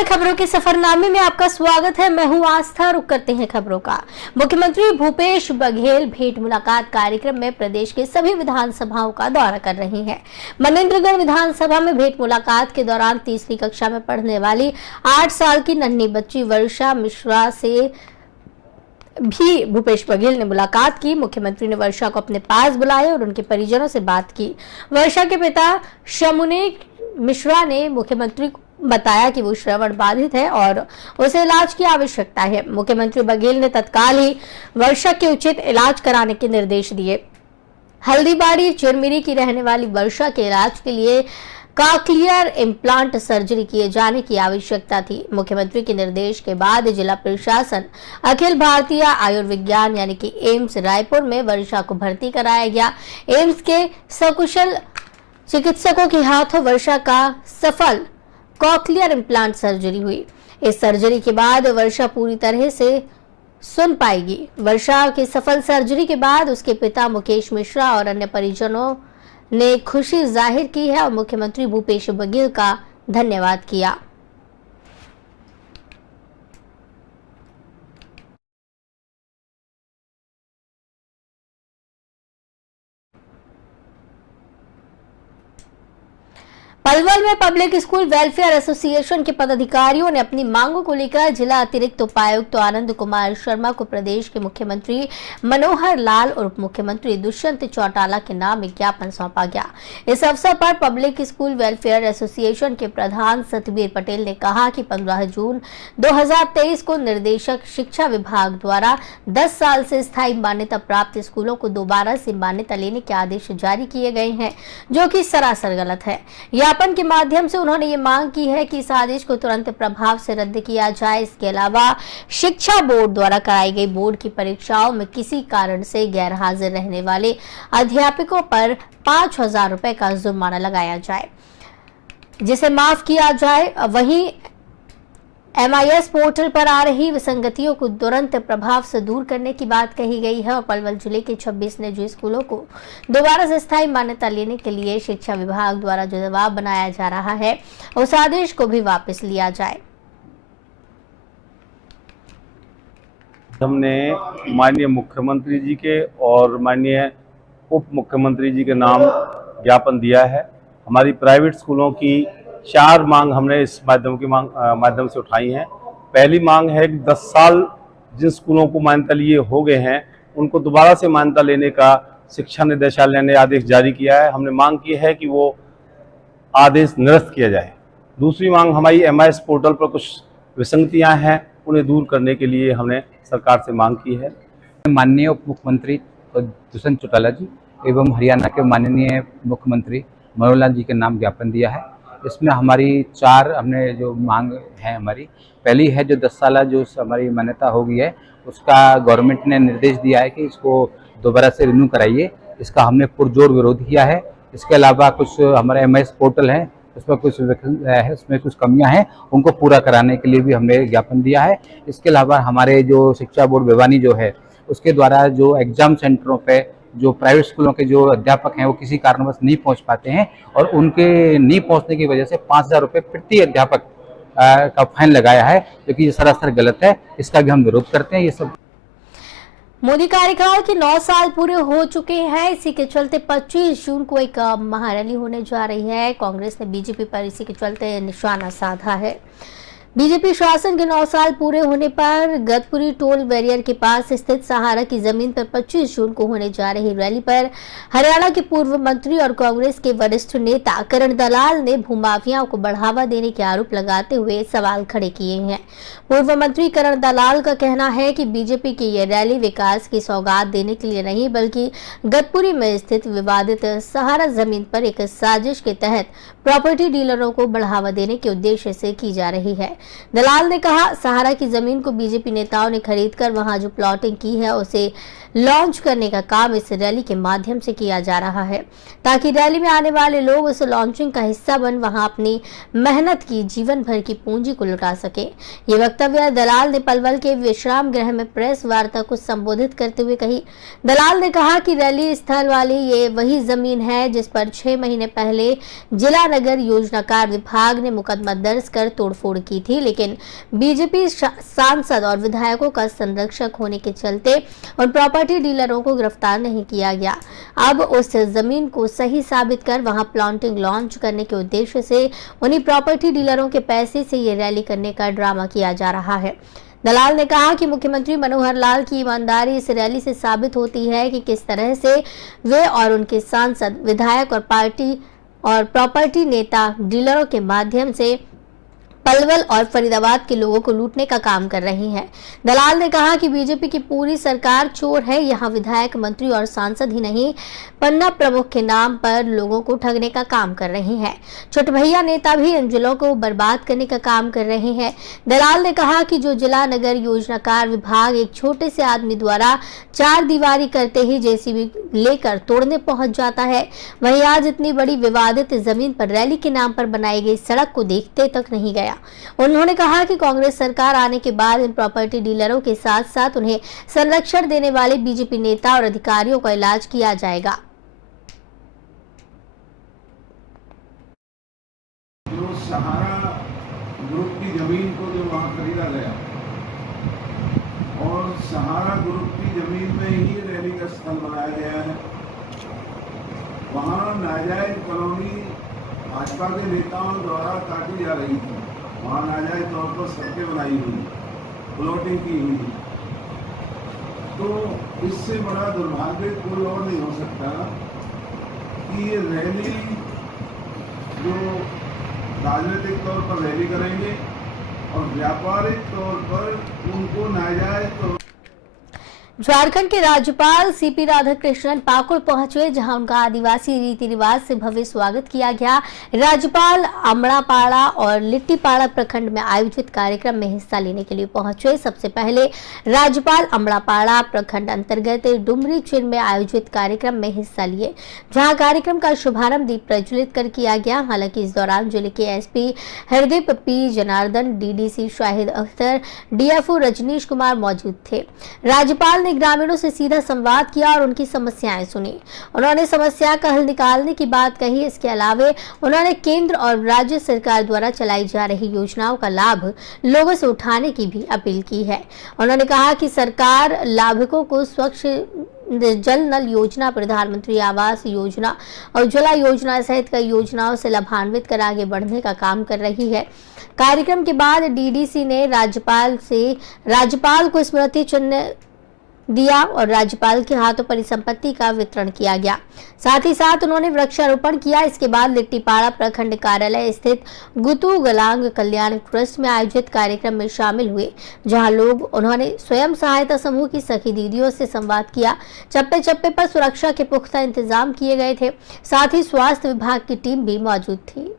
नमस्कार, खबरों के सफरनामे में आपका स्वागत है। मैं हूं आस्था। रुक करते हैं खबरों का। मुख्यमंत्री भूपेश बघेल भेंट मुलाकात कार्यक्रम में प्रदेश के सभी विधानसभाओं का दौरा कर रहे हैं। मनेन्द्रगढ़ विधानसभा में भेंट मुलाकात के दौरान तीसरी कक्षा में पढ़ने वाली 8 साल की नन्ही बच्ची वर्षा मिश्रा से भी भूपेश बघेल ने मुलाकात की। मुख्यमंत्री ने वर्षा को अपने पास बुलाया और उनके परिजनों से बात की। वर्षा के पिता शमुने मिश्रा ने मुख्यमंत्री को बताया कि वो श्रवण बाधित है और उसे इलाज की आवश्यकता है। मुख्यमंत्री बघेल ने तत्काल ही वर्षा के उचित इलाज कराने के निर्देश दिए। हल्दीबाड़ी चिरमिरी की रहने वाली वर्षा के इलाज के लिए कॉकलियर इम्प्लांट सर्जरी किए जाने की आवश्यकता थी। मुख्यमंत्री के निर्देश के बाद जिला प्रशासन अखिल भारतीय आयुर्विज्ञान यानी कि एम्स रायपुर में वर्षा को भर्ती कराया गया। एम्स के सकुशल चिकित्सकों के हाथों वर्षा का सफल कॉकलियर इम्प्लांट सर्जरी हुई। इस सर्जरी के बाद वर्षा पूरी तरह से सुन पाएगी। वर्षा की सफल सर्जरी के बाद उसके पिता मुकेश मिश्रा और अन्य परिजनों ने खुशी जाहिर की है और मुख्यमंत्री भूपेश बघेल का धन्यवाद किया। पलवल में पब्लिक स्कूल वेलफेयर एसोसिएशन के पदाधिकारियों ने अपनी मांगों को लेकर जिला अतिरिक्त उपायुक्त आनंद कुमार शर्मा को प्रदेश के मुख्यमंत्री मनोहर लाल और उप मुख्यमंत्री दुष्यंत चौटाला के नाम एक ज्ञापन सौंपा गया। इस अवसर पर पब्लिक स्कूल वेलफेयर एसोसिएशन के प्रधान सतबीर पटेल ने कहा कि 15 जून 2023 को निर्देशक शिक्षा विभाग द्वारा 10 साल से स्थायी मान्यता प्राप्त स्कूलों को दोबारा से मान्यता लेने के आदेश जारी किए गए हैं, जो कि सरासर गलत है। ज्ञापन के माध्यम से उन्होंने ये मांग की है कि इस आदेश को तुरंत प्रभाव से रद्द किया जाए। इसके अलावा शिक्षा बोर्ड द्वारा कराई गई बोर्ड की परीक्षाओं में किसी कारण से गैर हाजिर रहने वाले अध्यापकों पर 5,000 रुपए का जुर्माना लगाया जाए, जिसे माफ किया जाए। वहीं MIS पोर्टल पर आ रही विसंगतियों को तुरंत प्रभाव से दूर करने की बात कही गई है और पलवल जिले के 26 निजी स्कूलों को दोबारा से स्थायी मान्यता लेने के लिए शिक्षा विभाग द्वारा जो दबाव बनाया जा रहा है उस आदेश को भी वापस लिया जाए। हमने माननीय मुख्यमंत्री जी के और माननीय उप मुख्यमंत्री जी के नाम ज्ञापन दिया है। हमारी प्राइवेट स्कूलों की 4 मांग हमने इस माध्यम से उठाई हैं। पहली मांग है कि 10 साल जिन स्कूलों को मान्यता लिए हो गए हैं उनको दोबारा से मान्यता लेने का शिक्षा निदेशालय ने आदेश जारी किया है। हमने मांग की है कि वो आदेश निरस्त किया जाए। दूसरी मांग हमारी MIS पोर्टल पर कुछ विसंगतियां हैं, उन्हें दूर करने के लिए हमने सरकार से मांग की है। माननीय उप मुख्यमंत्री दुष्यंत चौटाला जी एवं हरियाणा के माननीय मुख्यमंत्री मनोहर लाल जी के नाम ज्ञापन दिया है। इसमें हमारी 4 हमने जो मांग है हमारी, पहली है जो 10 साल जो हमारी मान्यता हो गई है उसका गवर्नमेंट ने निर्देश दिया है कि इसको दोबारा से रिन्यू कराइए। इसका हमने पुरजोर विरोध किया है। इसके अलावा कुछ हमारे MIS पोर्टल है उसमें कुछ कमियां हैं, उनको पूरा कराने के लिए भी हमने ज्ञापन दिया है। इसके अलावा हमारे जो शिक्षा बोर्ड भिवानी जो है उसके द्वारा जो एग्जाम सेंटरों पे जो प्राइवेट स्कूलों के जो अध्यापक हैं वो किसी कारणवश नहीं पहुंच पाते हैं और उनके नहीं पहुंचने की वजह से 5,000 रुपये प्रति अध्यापक का फाइन लगाया है, जो कि ये सरासर गलत है। इसका भी हम विरोध करते हैं। ये सब मोदी कार्यकाल के 9 साल पूरे हो चुके हैं। इसी के चलते 25 जून को एक महारैली होने जा रही है। कांग्रेस ने बीजेपी पर इसी के चलते निशाना साधा है। बीजेपी शासन के 9 साल पूरे होने पर गतपुरी टोल बैरियर के पास स्थित सहारा की जमीन पर 25 जून को होने जा रही रैली पर हरियाणा के पूर्व मंत्री और कांग्रेस के वरिष्ठ नेता करण दलाल ने भूमाफियाओं को बढ़ावा देने के आरोप लगाते हुए सवाल खड़े किए हैं। पूर्व मंत्री करण दलाल का कहना है कि बीजेपी की यह रैली विकास की सौगात देने के लिए नहीं बल्कि गतपुरी में स्थित विवादित सहारा जमीन पर एक साजिश के तहत प्रॉपर्टी डीलरों को बढ़ावा देने के उद्देश्य से की जा रही है। दलाल ने कहा, सहारा की जमीन को बीजेपी नेताओं ने खरीदकर वहां जो प्लॉटिंग की है उसे लॉन्च करने का काम इस रैली के माध्यम से किया जा रहा है, ताकि रैली में आने वाले लोग उस लॉन्चिंग का हिस्सा बन वहां अपनी मेहनत की जीवन भर की पूंजी को लुटा सके। ये वक्तव्य दलाल ने पलवल के विश्राम गृह में प्रेस वार्ता को संबोधित करते हुए कही। दलाल ने कहा कि रैली स्थल वाली ये वही जमीन है जिस पर 6 महीने पहले जिला नगर योजनाकार विभाग ने मुकदमा दर्ज कर तोड़फोड़ की थी। थी, लेकिन बीजेपी सांसद और विधायकों का संरक्षक होने के चलते उन प्रॉपर्टी डीलरों को गिरफ्तार नहीं किया गया। अब उस जमीन को सही साबित कर वहां प्लॉटिंग लॉन्च करने के उद्देश्य से उन्हीं प्रॉपर्टी डीलरों के पैसे से ये रैली करने का ड्रामा किया जा रहा है। दलाल ने कहा कि मुख्यमंत्री मनोहर लाल की ईमानदारी इस रैली से साबित होती है कि किस तरह से वे और उनके सांसद, विधायक और पार्टी और प्रॉपर्टी नेता डीलरों के माध्यम से पलवल और फरीदाबाद के लोगों को लूटने का काम कर रही है। दलाल ने कहा कि बीजेपी की पूरी सरकार चोर है। यहाँ विधायक, मंत्री और सांसद ही नहीं, पन्ना प्रमुख के नाम पर लोगों को ठगने का काम कर रही है। छोटे भैया नेता भी इन जिलों को बर्बाद करने का काम कर रहे हैं। दलाल ने कहा कि जो जिला नगर योजनाकार विभाग एक छोटे से आदमी द्वारा चार दीवारी करते ही जेसीबी लेकर तोड़ने पहुंच जाता है, वहीं आज इतनी बड़ी विवादित जमीन पर रैली के नाम पर बनाई गई सड़क को देखते तक नहीं गया। उन्होंने कहा कि कांग्रेस सरकार आने के बाद इन प्रॉपर्टी डीलरों के साथ साथ उन्हें संरक्षण देने वाले बीजेपी नेता और अधिकारियों का इलाज किया जाएगा। जो सहारा ग्रुप की जमीन को जो वहां खरीदा गया और सहारा ग्रुप की जमीन में ही रैली का स्थल बनाया गया है, वहां नाजायज कॉलोनी भाजपा के नेताओं द्वारा काटी जा रही थी। वहाँ नाजायज तौर पर सड़कें बनाई हुई, प्लॉटिंग की हुई। तो इससे बड़ा दुर्भाग्य कोई और नहीं हो सकता कि ये रैली जो राजनीतिक तौर पर रैली करेंगे और व्यापारिक तौर पर उनको नाजायज तौर। झारखंड के राज्यपाल सीपी राधाकृष्णन पाकुड़ पहुंचे, जहां उनका आदिवासी रीति रिवाज से भव्य स्वागत किया गया। राज्यपाल अमड़ापाड़ा और लिट्टीपाड़ा प्रखंड में आयोजित कार्यक्रम में हिस्सा लेने के लिए पहुंचे। सबसे पहले राज्यपाल अमड़ापाड़ा प्रखंड अंतर्गत डुमरी चिन में आयोजित कार्यक्रम में हिस्सा लिए, जहां कार्यक्रम का शुभारंभ दीप प्रज्वलित कर किया गया। हालांकि इस दौरान जिले के SP Hardeep P Janardan, DDC Shahid Akhtar, DFO Rajneesh Kumar मौजूद थे। राज्यपाल ग्रामीणों से सीधा संवाद किया और उनकी समस्याएं सुनी। उन्होंने समस्या का हल निकालने की बात कही। इसके अलावा उन्होंने केंद्र और राज्य सरकार द्वारा चलाई जा रही योजनाओं का लाभ लोगों से उठाने की भी अपील की है। उन्होंने कहा कि सरकार लाभुकों को स्वच्छ जल नल योजना, प्रधानमंत्री आवास योजना और उज्ज्वला योजना सहित कई योजनाओं से लाभान्वित कर आगे बढ़ने का काम कर रही है। कार्यक्रम के बाद डीडीसी ने राज्यपाल को स्मृति चिन्ह दिया और राज्यपाल के हाथों परिसंपत्ति का वितरण किया गया। साथ ही साथ उन्होंने वृक्षारोपण किया। इसके बाद लिट्टीपाड़ा प्रखंड कार्यालय स्थित गुतू गलांग कल्याण ट्रस्ट में आयोजित कार्यक्रम में शामिल हुए, जहां उन्होंने स्वयं सहायता समूह की सखी दीदियों से संवाद किया। चप्पे चप्पे पर सुरक्षा के पुख्ता इंतजाम किए गए थे। साथ ही स्वास्थ्य विभाग की टीम भी मौजूद थी।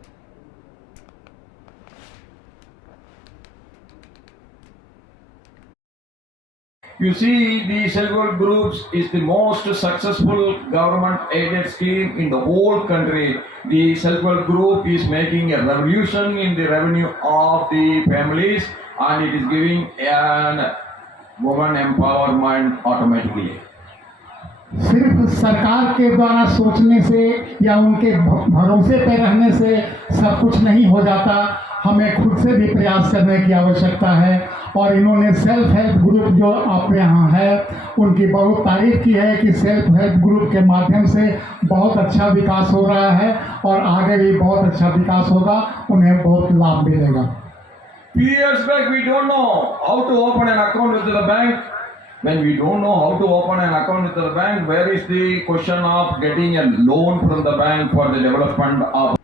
You see, the self-help groups is the most successful government-aided scheme in the whole country. The self-help group is making a revolution in the revenue of the families, and it is giving an woman empowerment automatically. सिर्फ सरकार के द्वारा सोचने से या उनके भरोसे पे रहने से सब कुछ नहीं हो जाता, हमें खुद से भी प्रयास करने की आवश्यकता है। और इन्होंने सेल्फ हेल्प ग्रुप जो आप यहाँ है, उनकी बहुत तारीफ की है कि सेल्फ हेल्प ग्रुप के माध्यम से बहुत अच्छा विकास हो रहा है और आगे भी बहुत अच्छा विकास होगा, उन्हें बहुत लाभ मिलेगा। Few years back, we don't know how to open an account with the bank. When we don't know how to open an account with the bank, where is the question of getting a loan from the bank for the development of?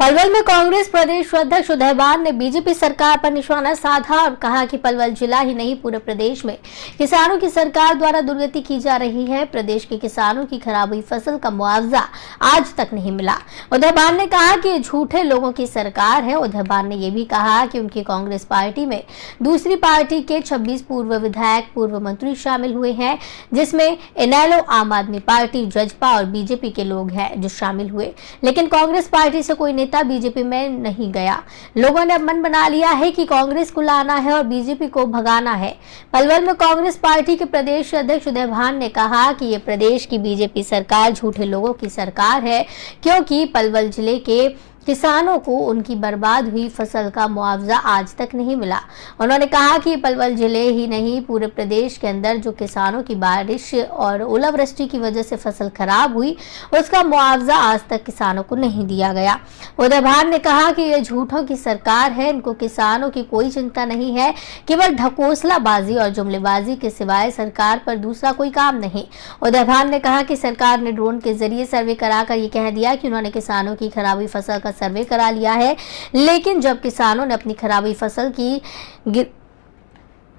Palwal में कांग्रेस प्रदेश अध्यक्ष उदयवान ने BJP सरकार पर निशाना साधा और कहा कि पलवल जिला ही नहीं पूरे प्रदेश में किसानों की सरकार द्वारा दुर्गति की जा रही है। प्रदेश के किसानों की खराब हुई फसल का मुआवजा आज तक नहीं मिला। उदयवान ने कहा कि झूठे लोगों की सरकार है। उदयवान ने यह भी कहा कि उनकी कांग्रेस पार्टी में दूसरी पार्टी के 26 पूर्व विधायक, पूर्व मंत्री शामिल हुए हैं, जिसमें इनेलो, आम आदमी पार्टी, जजपा और बीजेपी के लोग हैं जो शामिल हुए, लेकिन कांग्रेस पार्टी से कोई बीजेपी में नहीं गया। लोगों ने अब मन बना लिया है कि कांग्रेस को लाना है और बीजेपी को भगाना है। पलवल में कांग्रेस पार्टी के प्रदेश अध्यक्ष उदयवान ने कहा कि ये प्रदेश की बीजेपी सरकार झूठे लोगों की सरकार है, क्योंकि पलवल जिले के किसानों को उनकी बर्बाद हुई फसल का मुआवजा आज तक नहीं मिला। उन्होंने कहा कि पलवल जिले ही नहीं पूरे प्रदेश के अंदर जो किसानों की बारिश और ओलावृष्टि की वजह से फसल खराब हुई उसका मुआवजा आज तक किसानों को नहीं दिया गया। उदय भान ने कहा कि यह झूठों की सरकार है, इनको किसानों की कोई चिंता नहीं है, केवल ढकोसलाबाजी और जुमलेबाजी के सिवाय सरकार पर दूसरा कोई काम नहीं। उदय भान ने कहा कि सरकार ने ड्रोन के जरिए सर्वे कराकर ये कह दिया कि उन्होंने किसानों की खराबी फसल का सर्वे करा लिया है, लेकिन जब किसानों ने अपनी खराबी फसल की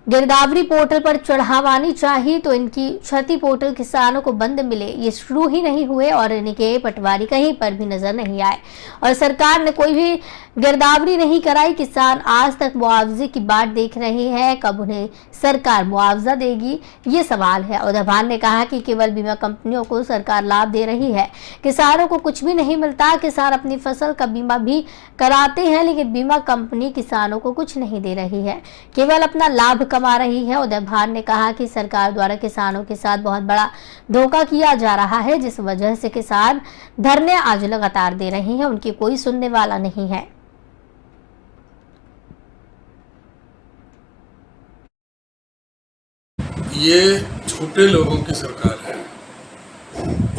गिरदावरी पोर्टल पर चढ़ावानी चाहिए तो इनकी क्षति पोर्टल किसानों को बंद मिले, ये शुरू ही नहीं हुए और इनके पटवारी कहीं पर भी नजर नहीं आए और सरकार ने कोई भी गिरदावरी नहीं कराई। किसान आज तक मुआवजे की बाट देख रहे हैं, कब उन्हें सरकार मुआवजा देगी ये सवाल है। उदय भान ने कहा कि केवल बीमा कंपनियों को सरकार लाभ दे रही है, किसानों को कुछ भी नहीं मिलता। किसान अपनी फसल का बीमा भी कराते हैं लेकिन बीमा कंपनी किसानों को कुछ नहीं दे रही है, केवल अपना लाभ कमा रही है। उदय भान ने कहा कि सरकार द्वारा किसानों के साथ बहुत बड़ा धोखा किया जा रहा है, जिस वजह से किसान धरने आज लगातार दे रहे हैं, उनकी कोई सुनने वाला नहीं है। ये झूठे लोगों की सरकार है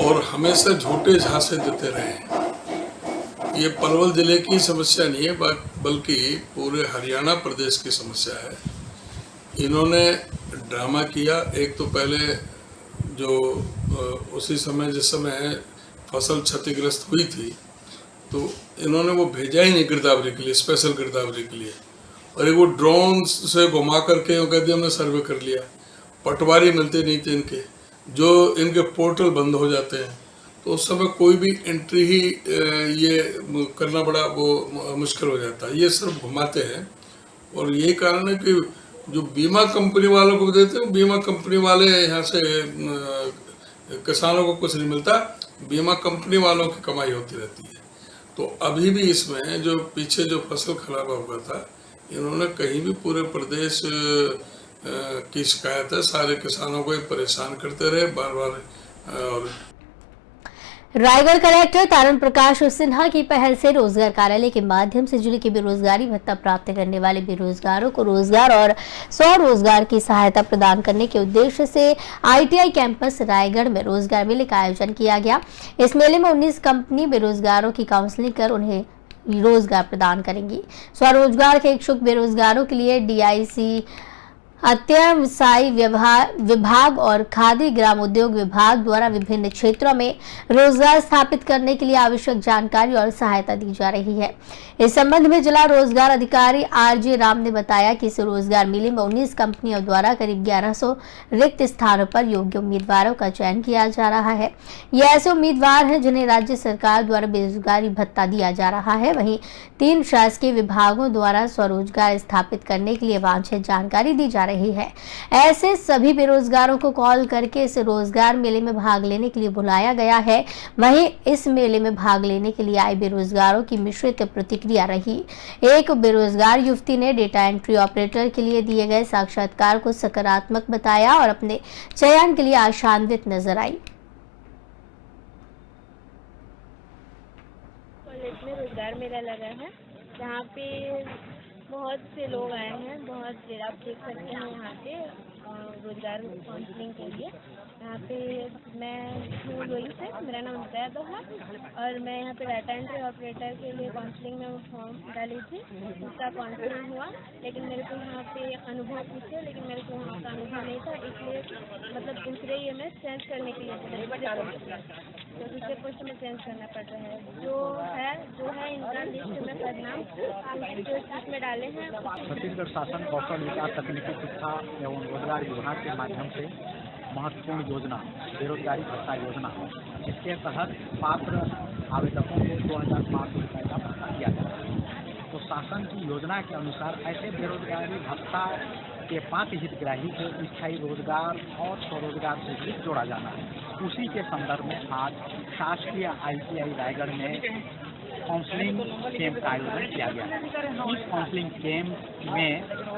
और हमेशा झूठे झांसे देते रहे। ये पलवल जिले की समस्या नहीं है बल्कि पूरे हरियाणा प्रदेश की समस्या है। इन्होंने ड्रामा किया। एक तो पहले जो उसी समय जिस समय फसल क्षतिग्रस्त हुई थी तो इन्होंने वो भेजा ही नहीं गिरदावरी के लिए, स्पेशल गिरदावरी के लिए, और एक वो ड्रोन से घुमा करके वो कहते हमने सर्वे कर लिया। पटवारी मिलते नहीं थे इनके, जो इनके पोर्टल बंद हो जाते हैं तो उस समय कोई भी एंट्री ही ये करना बड़ा वो मुश्किल हो जाता है। ये सिर्फ घुमाते हैं और यही कारण है कि जो बीमा कंपनी वालों को देते हैं, बीमा कंपनी वाले यहाँ से किसानों को कुछ नहीं मिलता, बीमा कंपनी वालों की कमाई होती रहती है। तो अभी भी इसमें जो पीछे जो फसल खराब हुआ था, इन्होंने कहीं भी पूरे प्रदेश की शिकायत है, सारे किसानों को परेशान करते रहे बार बार। और रायगढ़ कलेक्टर तारण प्रकाश सिन्हा की पहल से रोजगार कार्यालय के माध्यम से जिले के बेरोजगारी भत्ता प्राप्त करने वाले बेरोजगारों को रोजगार और स्वरोजगार की सहायता प्रदान करने के उद्देश्य से ITI कैंपस रायगढ़ में रोजगार मेले का आयोजन किया गया। इस मेले में 19 कंपनी बेरोजगारों की काउंसलिंग कर उन्हें रोजगार प्रदान करेंगी। स्वरोजगार के इच्छुक बेरोजगारों के लिए DIC अत्यवसायी विभाग और खादी ग्राम उद्योग विभाग द्वारा विभिन्न क्षेत्रों में रोजगार स्थापित करने के लिए आवश्यक जानकारी और सहायता दी जा रही है। इस संबंध में जिला रोजगार अधिकारी RJ राम ने बताया कि इस रोजगार मेले में 19 कंपनियों द्वारा करीब 1100 रिक्त स्थानों पर योग्य उम्मीदवारों का चयन किया जा रहा है। ये ऐसे उम्मीदवार हैं जिन्हें राज्य सरकार द्वारा बेरोजगारी भत्ता दिया जा रहा है। वहीं 3 शासकीय विभागों द्वारा स्वरोजगार स्थापित करने के लिए वांछित जानकारी दी जा रही है। ऐसे सभी बेरोजगारों को कॉल करके इस रोजगार मेले में भाग लेने के लिए बुलाया गया है। वहीं इस मेले में भाग लेने के लिए आए बेरोजगारों की मिश्रित प्रतिक्रिया रही। एक बेरोजगार युवती ने डेटा एंट्री ऑपरेटर के लिए दिए गए साक्षात्कार को सकारात्मक बताया और अपने चयन के लिए आशान्वित नजर आई। कॉलेज में रोजगार मेला लगा है, जहाँ पे बहुत से लोग आए हैं। बहुत देर आप देख सकते हैं यहाँ पे रोजगार काउंसलिंग के लिए। यहाँ पे मैं हूँ लोई से, मेरा नाम जैद है और मैं यहाँ पे डाटा एंट्री ऑपरेटर के लिए काउंसलिंग में फॉर्म डाली थी। उसका काउंसलिंग हुआ, लेकिन मेरे को यहाँ पे अनुभव पूछे, लेकिन मेरे को वहाँ का अनुभव नहीं था, इसलिए मतलब दूसरे ये में चेंज करने के लिए तो दूसरे पोस्ट में चेंज करना पड़ रहा है। जो है इनका लिस्ट में परिणाम जो इसमें डाले हैं। छत्तीसगढ़ शासन कौशल विकास तकनीकी शिक्षा एवं रोजगार विभाग के माध्यम से महत्वपूर्ण योजना बेरोजगारी भत्ता योजना, इसके तहत पात्र आवेदकों को 2500 रुपये का भत्ता दिया जाता है। तो शासन की योजना के अनुसार ऐसे बेरोजगारी भत्ता के 5 हितग्राही को स्थायी रोजगार और स्वरोजगार से भी जोड़ा जाना है। उसी के संदर्भ में आज शासकीय ITI रायगढ़ में काउंसलिंग कैंप का आयोजन किया गया। इस काउंसलिंग कैंप में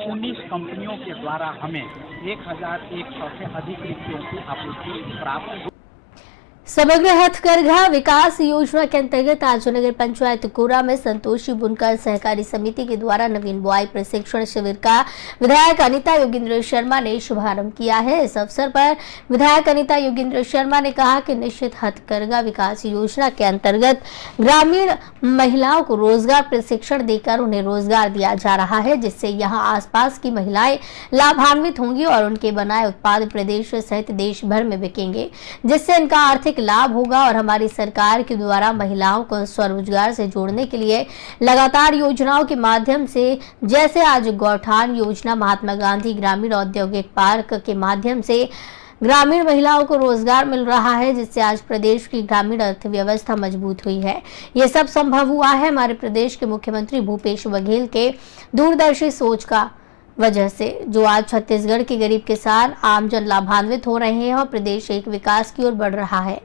19 कंपनियों के द्वारा हमें 1100 से अधिक रिक्तियों की आपूर्ति प्राप्त। समग्र हथकरघा विकास योजना के अंतर्गत आज नगर पंचायत कोरा में संतोषी बुनकर सहकारी समिति के द्वारा नवीन बुआई प्रशिक्षण शिविर का विधायक अनीता योगेंद्र शर्मा ने शुभारंभ किया है। इस अवसर पर विधायक अनीता योगेंद्र शर्मा ने कहा कि निश्चित हथकरघा विकास योजना के अंतर्गत ग्रामीण महिलाओं को रोजगार प्रशिक्षण देकर उन्हें रोजगार दिया जा रहा है, जिससे यहाँ आसपास की महिलाएं लाभान्वित होंगी और उनके बनाए उत्पाद प्रदेश सहित देश भर में बिकेंगे, जिससे इनका आर्थिक लाभ होगा। और हमारी सरकार के द्वारा महिलाओं को स्वरोजगार से जोड़ने के लिए लगातार योजनाओं के माध्यम से, जैसे आज गौठान योजना, महात्मा गांधी ग्रामीण औद्योगिक पार्क के माध्यम से ग्रामीण महिलाओं को रोजगार मिल रहा है, जिससे आज प्रदेश की ग्रामीण अर्थव्यवस्था मजबूत हुई है। ये सब संभव हुआ है हमारे प्रदेश के मुख्यमंत्री भूपेश बघेल के दूरदर्शी सोच का वजह से, जो आज छत्तीसगढ़ के गरीब किसान आमजन लाभान्वित हो रहे हैं और प्रदेश एक विकास की ओर बढ़ रहा है।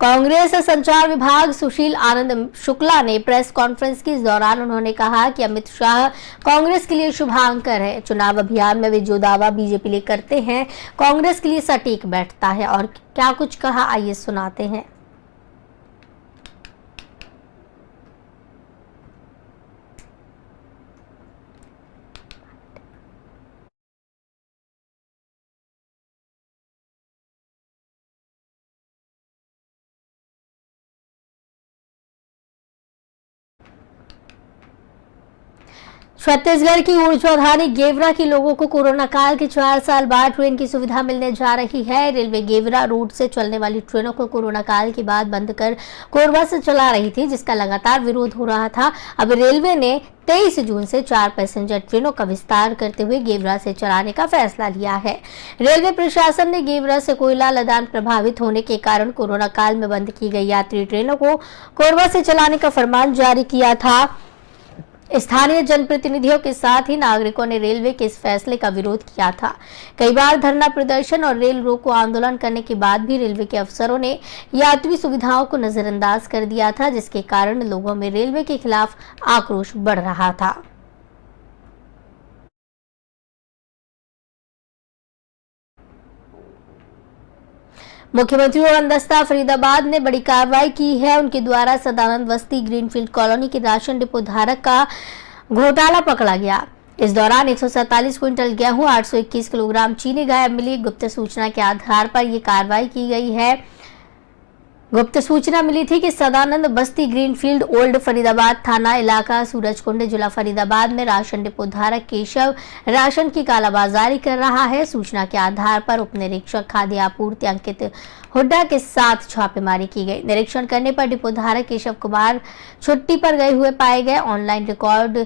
कांग्रेस संचार विभाग सुशील आनंद शुक्ला ने प्रेस कॉन्फ्रेंस की। इस दौरान उन्होंने कहा कि अमित शाह कांग्रेस के लिए शुभांकर है। चुनाव अभियान में वे जो दावा बीजेपी लिए करते हैं कांग्रेस के लिए सटीक बैठता है। और क्या कुछ कहा, आइए सुनाते हैं। छत्तीसगढ़ की ऊर्ध्वधानी गेवरा के लोगों को कोरोना काल के 4 साल बाद ट्रेन की सुविधा मिलने जा रही है। रेलवे गेवरा रूट से चलने वाली ट्रेनों को कोरोना काल के बाद बंद कर कोरबा से चला रही थी, जिसका लगातार विरोध हो रहा था। अब रेलवे ने 23 जून से 4 पैसेंजर ट्रेनों का विस्तार करते हुए गेवरा से चलाने का फैसला लिया है। रेलवे प्रशासन ने गेवरा से कोयला लदान प्रभावित होने के कारण कोरोना काल में बंद की गई यात्री ट्रेनों को कोरबा से चलाने का फरमान जारी किया था। स्थानीय जनप्रतिनिधियों के साथ ही नागरिकों ने रेलवे के इस फैसले का विरोध किया था। कई बार धरना प्रदर्शन और रेल रोको आंदोलन करने के बाद भी रेलवे के अफसरों ने यात्री सुविधाओं को नजरअंदाज कर दिया था, जिसके कारण लोगों में रेलवे के खिलाफ आक्रोश बढ़ रहा था। मुख्यमंत्री और अंदस्ता फरीदाबाद ने बड़ी कार्रवाई की है। उनके द्वारा सदानंद बस्ती ग्रीनफील्ड कॉलोनी के राशन डिपो धारक का घोटाला पकड़ा गया। इस दौरान 147 क्विंटल गेहूं, 821 किलोग्राम चीनी गायब मिली। गुप्त सूचना के आधार पर यह कार्रवाई की गई है। गुप्त सूचना मिली थी कि सदानंद बस्ती ग्रीनफील्ड ओल्ड फरीदाबाद थाना इलाका सूरजकुंड जिला फरीदाबाद में राशन डिपो धारक केशव राशन की कालाबाजारी कर रहा है। सूचना के आधार पर उप निरीक्षक खाद्य आपूर्ति अंकित हुड्डा के साथ छापेमारी की गई। निरीक्षण करने पर डिपो धारक केशव कुमार छुट्टी पर गए हुए पाए गए। ऑनलाइन रिकॉर्ड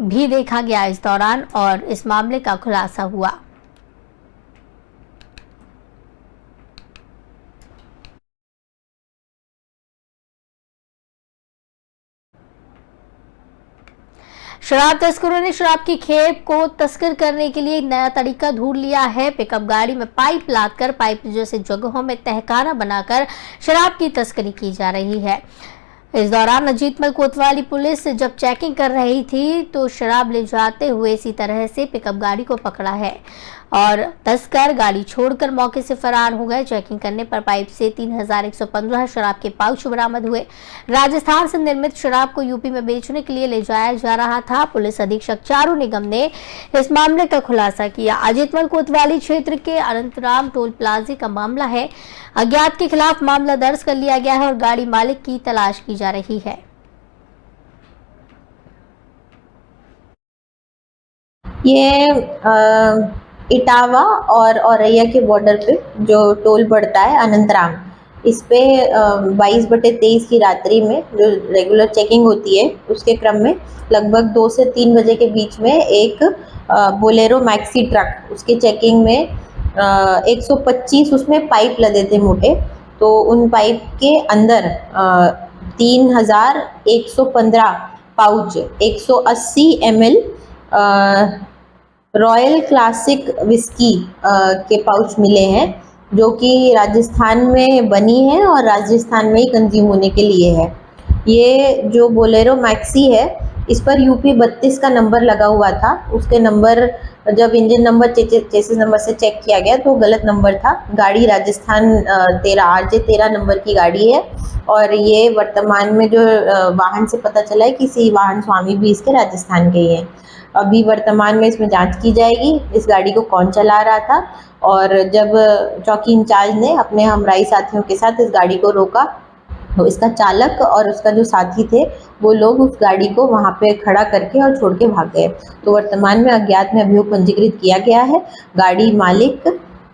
भी देखा गया इस दौरान और इस मामले का खुलासा हुआ। शराब तस्करों ने शराब की खेप को तस्कर करने के लिए एक नया तरीका ढूंढ लिया है। पिकअप गाड़ी में पाइप लादकर पाइप जैसे जगहों में तहखाना बनाकर शराब की तस्करी की जा रही है। इस दौरान अजीतमल कोतवाली पुलिस जब चेकिंग कर रही थी तो शराब ले जाते हुए इसी तरह से पिकअप गाड़ी को पकड़ा है और तस्कर गाड़ी छोड़कर मौके से फरार हो गए। चेकिंग करने पर पाइप से 3115 शराब के पाउच बरामद हुए। राजस्थान से निर्मित शराब को यूपी में बेचने के लिए ले जाया जा रहा था। पुलिस अधीक्षक चारू निगम ने इस मामले का खुलासा किया। अजीतमल कोतवाली क्षेत्र के अनंतराम टोल प्लाजा का मामला है। अज्ञात के खिलाफ मामला दर्ज कर लिया गया है और गाड़ी मालिक की तलाश की जा रही है। ये इटावा और औरैया के बॉर्डर पे जो टोल पड़ता है अनंतराम, इस पे 22/23 की रात्रि में जो रेगुलर चेकिंग होती है उसके क्रम में लगभग 2 से 3 बजे के बीच में एक बोलेरो मैक्सी ट्रक, उसके चेकिंग में 125 उसमें पाइप लदे थे मोटे। तो उन पाइप के अंदर 3115 pouch 180 ml royal classic whisky के पाउच मिले हैं, जो कि राजस्थान में बनी है और राजस्थान में ही कंज्यूम होने के लिए है। ये जो बोलेरो मैक्सी है इस पर यूपी 32 का नंबर लगा हुआ था। उसके नंबर जब इंजन नंबर चेसिस नंबर से चेक किया गया तो गलत नंबर था। गाड़ी राजस्थान 13 नंबर की गाड़ी है और ये वर्तमान में जो वाहन से पता चला है किसी वाहन स्वामी भी इसके राजस्थान के ही हैं। अभी वर्तमान में इसमें जांच की जाएगी इस गाड़ी को कौन चला रहा था, और जब चौकी इंचार्ज ने अपने हमराही साथियों के साथ इस गाड़ी को रोका तो इसका चालक और उसका जो साथी थे वो लोग उस गाड़ी को वहां पे खड़ा करके और छोड़ के भाग गए। तो वर्तमान में अज्ञात में अभियोग पंजीकृत किया गया है। गाड़ी मालिक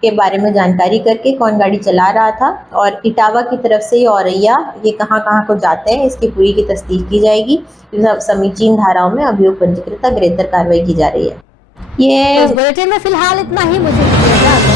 के बारे में जानकारी करके कौन गाड़ी चला रहा था और इटावा की तरफ से ये औरैया ये कहाँ कहाँ को जाते हैं इसकी पूरी की तस्दीक की जाएगी। समीचीन धाराओं में अभियोग पंजीकृत अग्रेतर कार्रवाई की जा रही है। इस बुलेटिन में फिलहाल इतना ही। मुझे